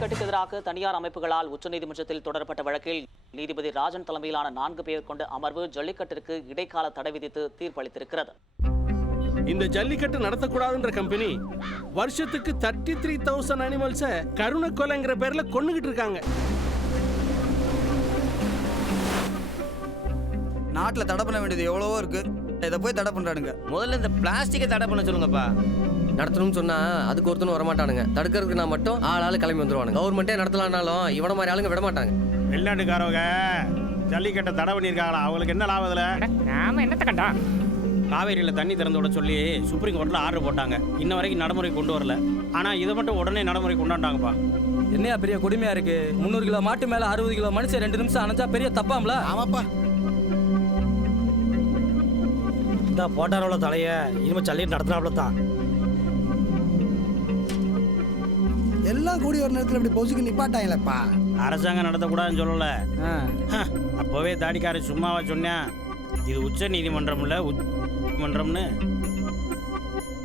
ஜல்லிக்கட்டுக்கு எதிராக தனியார் அமைப்புகளால் உச்சநீதிமன்றத்தில் தொடரப்பட்ட வழக்கில் நீதிபதி ராஜன் தலைமையிலான 4 பேர் கொண்ட அமர்வு ஜல்லிக்கட்டிற்கு இடைக்கால தடை விதித்து தீர்ப்பளித்திருக்கிறது. இந்த ஜல்லிக்கட்டு நடத்தக்கூடாதுன்ற கம்பெனி வருஷத்துக்கு 33,000 அனிமல்ஸை கருணை கொலைங்கிற பேர்ல கொன்னுகிட்டு இருக்காங்க. நாட்டில் தடை பண்ண வேண்டியது எவ்வளவோ இருக்கு, இதை போய் தடை பண்றானுங்க. முதல்ல இந்த பிளாஸ்டிக்கை தடை பண்ண சொல்லுங்கப்பா. நடத்தணும்னு சொன்னா அதுக்கு ஒருத்தனும் வரமாட்டானுங்க. தடுக்கிறதுக்கு நான் மட்டும் ஆள் கிளம்பி வந்துருவானுங்க. கவர்மெண்ட்டே நடத்தலாம்னாலும் இவன மாதிரி ஆளுங்க விட மாட்டாங்க. வெளிநாட்டுக்காரவங்க ஜல்லிக்கட்டை தடை பண்ணியிருக்காங்களா? அவங்களுக்கு என்ன லாபம் இதில்? நாம என்னத்தை கண்டோம்? காவேரியில் தண்ணி திறந்து விட சொல்லி சுப்ரீம் கோர்ட்டில் ஆர்டர் போட்டாங்க. இன்ன வரைக்கும் நடைமுறை கொண்டு வரல. ஆனால் இதை மட்டும் உடனே நடைமுறை கொண்டாண்டாங்கப்பா. என்னையா பெரிய கொடுமையா இருக்கு? 300 கிலோ மாட்டு மேல 60 கிலோ மனுஷன் 2 நிமிஷம் அணைச்சா பெரிய தப்பாம்ல? ஆமாப்பா. இந்த போட்டாரோட தலைய இனிமே ஜல்லிக்கட்டு நடத்தினாப்ல தான். எல்லாம் கூடி ஒரு நேரத்தில் இப்படி பொசுக்கு நிப்பாட்டாங்களேப்பா. அரசாங்கம் நடத்தக்கூடாதுன்னு சொல்லல. அப்போவே தாடிக்காரன் சும்மாவா சொன்னேன் இது உச்ச நீதிமன்றம் இல்லை, நீதிமன்றம்னு.